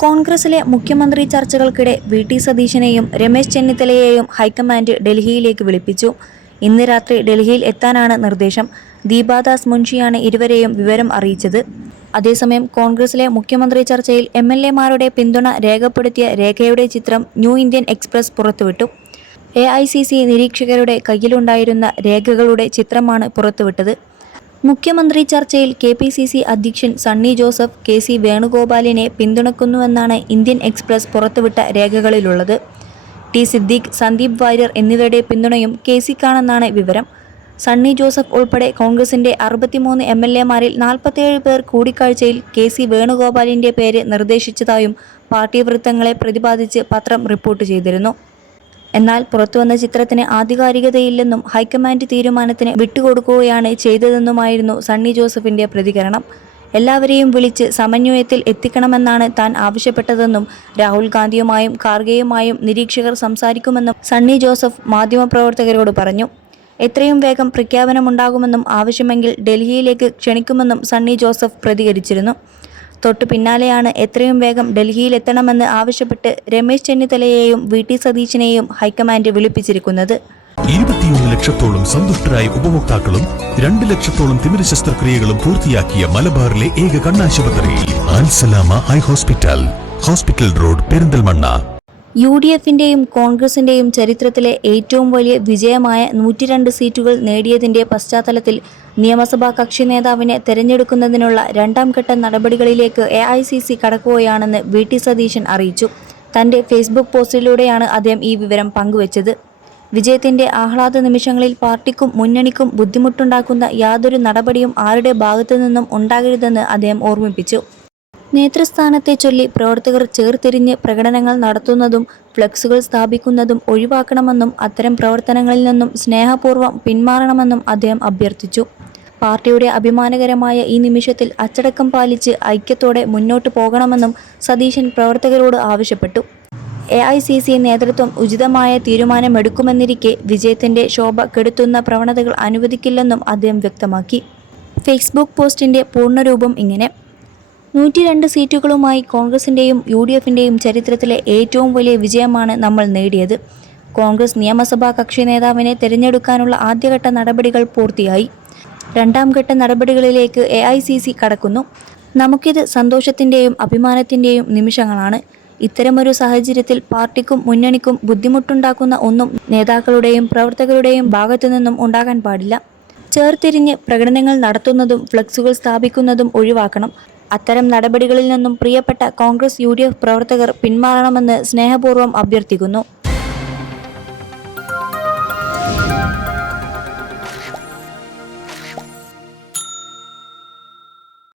കോൺഗ്രസിലെ മുഖ്യമന്ത്രി ചർച്ചകൾക്കിടെ വി.ടി. സതീശനെയും രമേശ് ചെന്നിത്തലയെയും ഹൈക്കമാൻഡ് ഡൽഹിയിലേക്ക് വിളിപ്പിച്ചു. ഇന്ന് രാത്രി ഡൽഹിയിൽ എത്താനാണ് നിർദ്ദേശം. ദീപാദാസ് മുൻഷിയാണ് ഇരുവരെയും വിവരം അറിയിച്ചത്. അതേസമയം കോൺഗ്രസിലെ മുഖ്യമന്ത്രി ചർച്ചയിൽ എം.എൽ.എമാരുടെ പിന്തുണ രേഖപ്പെടുത്തിയ രേഖയുടെ ചിത്രം ന്യൂ ഇന്ത്യൻ എക്സ്പ്രസ് പുറത്തുവിട്ടു. എ.ഐ.സി.സി നിരീക്ഷകരുടെ കയ്യിലുണ്ടായിരുന്ന രേഖകളുടെ ചിത്രമാണ് പുറത്തുവിട്ടത്. മുഖ്യമന്ത്രി ചർച്ചയിൽ കെ.പി.സി.സി അധ്യക്ഷൻ സണ്ണി ജോസഫ് കെ.സി. വേണുഗോപാലിനെ പിന്തുണയ്ക്കുന്നുവെന്നാണ് ഇന്ത്യൻ എക്സ്പ്രസ് പുറത്തുവിട്ട രേഖകളിലുള്ളത്. ടി. സിദ്ദീഖ്, സന്ദീപ് വാര്യർ എന്നിവരുടെ പിന്തുണയും കെ.സിക്കാണെന്നാണ് വിവരം. സണ്ണി ജോസഫ് ഉൾപ്പെടെ കോൺഗ്രസിന്റെ 63 എം.എൽ.എമാരിൽ 47 പേർ കൂടിക്കാഴ്ചയിൽ കെ.സി. വേണുഗോപാലിന്റെ പേര് നിർദ്ദേശിച്ചതായും പാർട്ടി വൃത്തങ്ങളെ പ്രതിപാദിച്ച് പത്രം റിപ്പോർട്ട് ചെയ്തിരുന്നു. എന്നാൽ പുറത്തുവന്ന ചിത്രത്തിന് ആധികാരികതയില്ലെന്നും ഹൈക്കമാൻഡ് തീരുമാനത്തിന് വിട്ടുകൊടുക്കുകയാണ് ചെയ്തതെന്നുമായിരുന്നു സണ്ണി ജോസഫിന്റെ പ്രതികരണം. എല്ലാവരെയും വിളിച്ച് സമന്വയത്തിൽ എത്തിക്കണമെന്നാണ് താൻ ആവശ്യപ്പെട്ടതെന്നും രാഹുൽ ഗാന്ധിയുമായും ഖാർഗെയുമായും നിരീക്ഷകർ സംസാരിക്കുമെന്നും സണ്ണി ജോസഫ് മാധ്യമപ്രവർത്തകരോട് പറഞ്ഞു. എത്രയും വേഗം പ്രഖ്യാപനമുണ്ടാകുമെന്നും ആവശ്യമെങ്കിൽ ഡൽഹിയിലേക്ക് ക്ഷണിക്കുമെന്നും സണ്ണി ജോസഫ് പ്രതികരിച്ചിരുന്നു. തൊട്ടു പിന്നാലെയാണ് എത്രയും വേഗം ഡൽഹിയിലെത്തണമെന്ന് ആവശ്യപ്പെട്ട് രമേശ് ചെന്നിത്തലയെയും വി.ടി. സതീശനെയും ഹൈക്കമാൻഡ് വിളിപ്പിച്ചിരിക്കുന്നത്. 21 ലക്ഷത്തോളം സന്തുഷ്ടരായ ഉപഭോക്താക്കളും 2 ലക്ഷത്തോളം തിമിര ശസ്ത്രക്രിയകളും പൂർത്തിയാക്കിയ മലബാറിലെ ഏക കണ്ണാശുപത്രി Alsalama eye hospital, hospital road, Perinthalmanna. യു.ഡി.എഫിന്റെയും കോൺഗ്രസിന്റെയും ചരിത്രത്തിലെ ഏറ്റവും വലിയ വിജയമായ 102 സീറ്റുകൾ നേടിയതിന്റെ പശ്ചാത്തലത്തിൽ നിയമസഭാ കക്ഷി നേതാവിനെ തെരഞ്ഞെടുക്കുന്നതിനുള്ള രണ്ടാം ഘട്ട നടപടികളിലേക്ക് എ.ഐ.സി.സി കടക്കുകയാണെന്ന് വി.ടി. സതീശൻ അറിയിച്ചു. തന്റെ ഫേസ്ബുക്ക് പോസ്റ്റിലൂടെയാണ് അദ്ദേഹം ഈ വിവരം പങ്കുവച്ചത്. വിജയത്തിന്റെ ആഹ്ലാദ നിമിഷങ്ങളിൽ പാർട്ടിക്കും മുന്നണിക്കും ബുദ്ധിമുട്ടുണ്ടാക്കുന്ന യാതൊരു നടപടിയും ആരുടെ ഭാഗത്തു നിന്നും ഉണ്ടാകരുതെന്ന് അദ്ദേഹം ഓർമ്മിപ്പിച്ചു. നേതൃസ്ഥാനത്തെ ചൊല്ലി പ്രവർത്തകർ ചേർത്തിരിഞ്ഞ് പ്രകടനങ്ങൾ നടത്തുന്നതും ഫ്ലക്സുകൾ സ്ഥാപിക്കുന്നതും ഒഴിവാക്കണമെന്നും അത്തരം പ്രവർത്തനങ്ങളിൽ നിന്നും സ്നേഹപൂർവ്വം പിന്മാറണമെന്നും അദ്ദേഹം അഭ്യർത്ഥിച്ചു. പാർട്ടിയുടെ അഭിമാനകരമായ ഈ നിമിഷത്തിൽ അച്ചടക്കം പാലിച്ച് ഐക്യത്തോടെ മുന്നോട്ടു പോകണമെന്നും സതീശൻ പ്രവർത്തകരോട് ആവശ്യപ്പെട്ടു. എ.ഐ.സി.സി നേതൃത്വം ഉചിതമായ തീരുമാനമെടുക്കുമെന്നിരിക്കെ വിജയത്തിന്റെ ശോഭ കെടുത്തുന്ന പ്രവണതകൾ അനുവദിക്കില്ലെന്നും അദ്ദേഹം വ്യക്തമാക്കി. ഫേസ്ബുക്ക് പോസ്റ്റിന്റെ പൂർണ്ണരൂപം ഇങ്ങനെ: 102 സീറ്റുകളുമായി കോൺഗ്രസിന്റെയും യു.ഡി.എഫിന്റെയും ചരിത്രത്തിലെ ഏറ്റവും വലിയ വിജയമാണ് നമ്മൾ നേടിയത്. കോൺഗ്രസ് നിയമസഭാ കക്ഷി നേതാവിനെ തിരഞ്ഞെടുക്കാനുള്ള ആദ്യഘട്ട നടപടികൾ പൂർത്തിയായി. രണ്ടാം ഘട്ട നടപടികളിലേക്ക് എ.ഐ.സി.സി കടക്കുന്നു. നമുക്കിത് സന്തോഷത്തിന്റെയും അഭിമാനത്തിന്റെയും നിമിഷങ്ങളാണ്. ഇത്തരമൊരു സാഹചര്യത്തിൽ പാർട്ടിക്കും മുന്നണിക്കും ബുദ്ധിമുട്ടുണ്ടാക്കുന്ന ഒന്നും നേതാക്കളുടെയും പ്രവർത്തകരുടെയും ഭാഗത്തു നിന്നും ഉണ്ടാകാൻ പാടില്ല. ചേർത്തിരിഞ്ഞ് പ്രകടനങ്ങൾ നടത്തുന്നതും ഫ്ലക്സുകൾ സ്ഥാപിക്കുന്നതും ഒഴിവാക്കണം. അത്തരം നടപടികളിൽ നിന്നും പ്രിയപ്പെട്ട കോൺഗ്രസ് യു.ഡി.എഫ് പ്രവർത്തകർ പിന്മാറണമെന്ന് സ്നേഹപൂർവ്വം അഭ്യർത്ഥിക്കുന്നു.